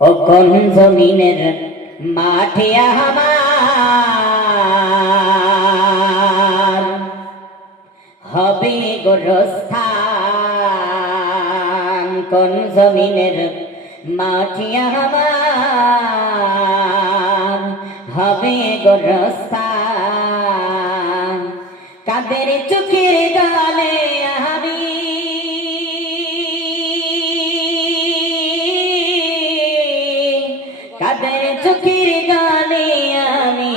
কোন জমিনের মাঠে আমার হবে গোরস্থান কোন জমিনের মাঠে আমার হবে গোরস্থান কাদের চোখের গালে আমি চোখের গানে আমি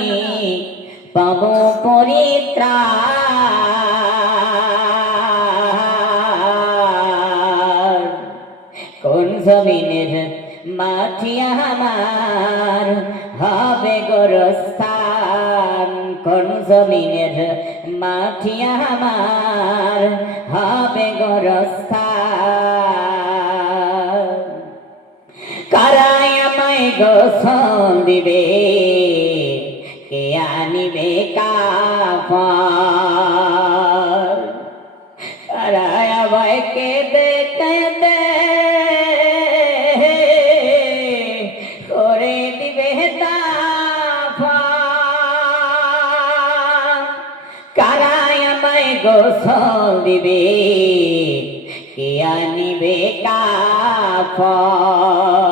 পাব পরিত্রাণ। কোন জমিনের মাটি আমার হবে গোরস্থান? কোন জমিনের মাটি আমার হবে গোরস্থান? গোসল দিবে কে আনিবে কাফার? কারায় আমায় কেঁদে কেঁদে করে দিবে কারায় আমায় গোসল দিবে কে আনিবে কাফর?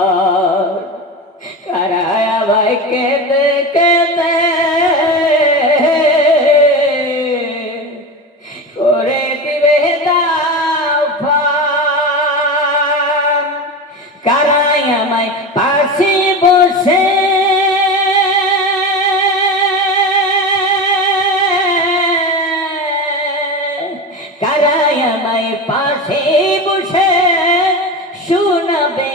পাশে বসে শোনাবে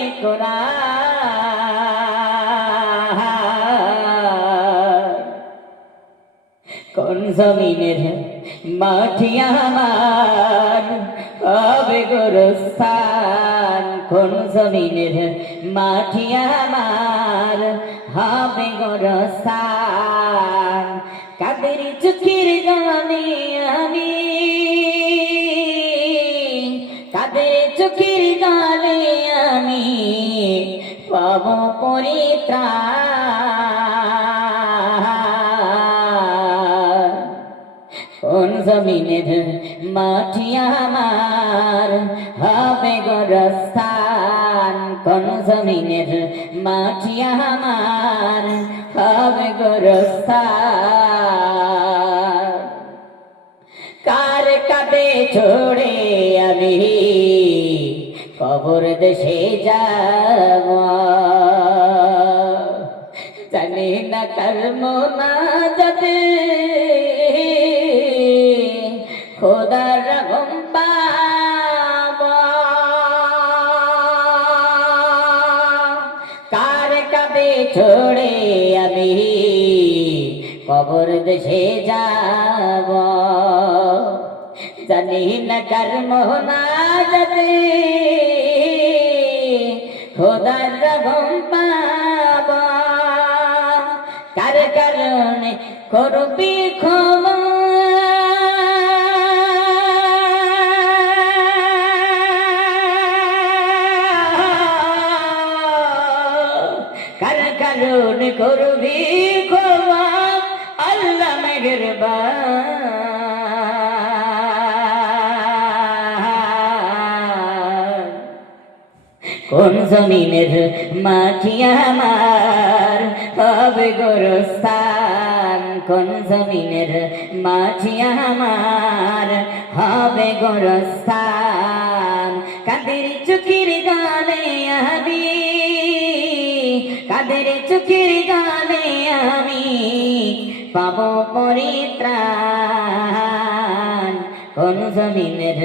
কোন জমিনের মাটি আমার? হবে গোরস্থান। কোন জমিনের মাটি আমার? হবে গোরস্থান। কাদের চোখের গানে আমি? চোখের গানে আমি, পাব পরিত্রাণ। কোন জমিনের মাটি আমার হবে গোরস্থান? কোন জমিনের মাটি আমার হবে গোরস্থান? ছোড়ে আমি কবর দেশে যাব। জানি না কর্ম না যাতে খোদার রকম কার কাঁধে ছোড়ে আমি কবর দেশে যাব। জানি না কর্ম না যাতে খোদার রকম পাব। কার কারণে করবি ক্ষমা? কার কারণে করবি ক্ষমা? আল্লাহ মেহেরবান। কোন জমিনের মাটি আমার? হবে গোরস্থান? কোন জমিনের মাটি আমার? হবে গোরস্থান। কাদের চোখের গালে আমি? কাদের চোখের গালে আমি? পাব পরিত্রাণ। কোন জমিনের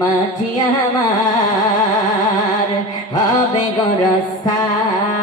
মাটি আমার। হবে গোরস্থান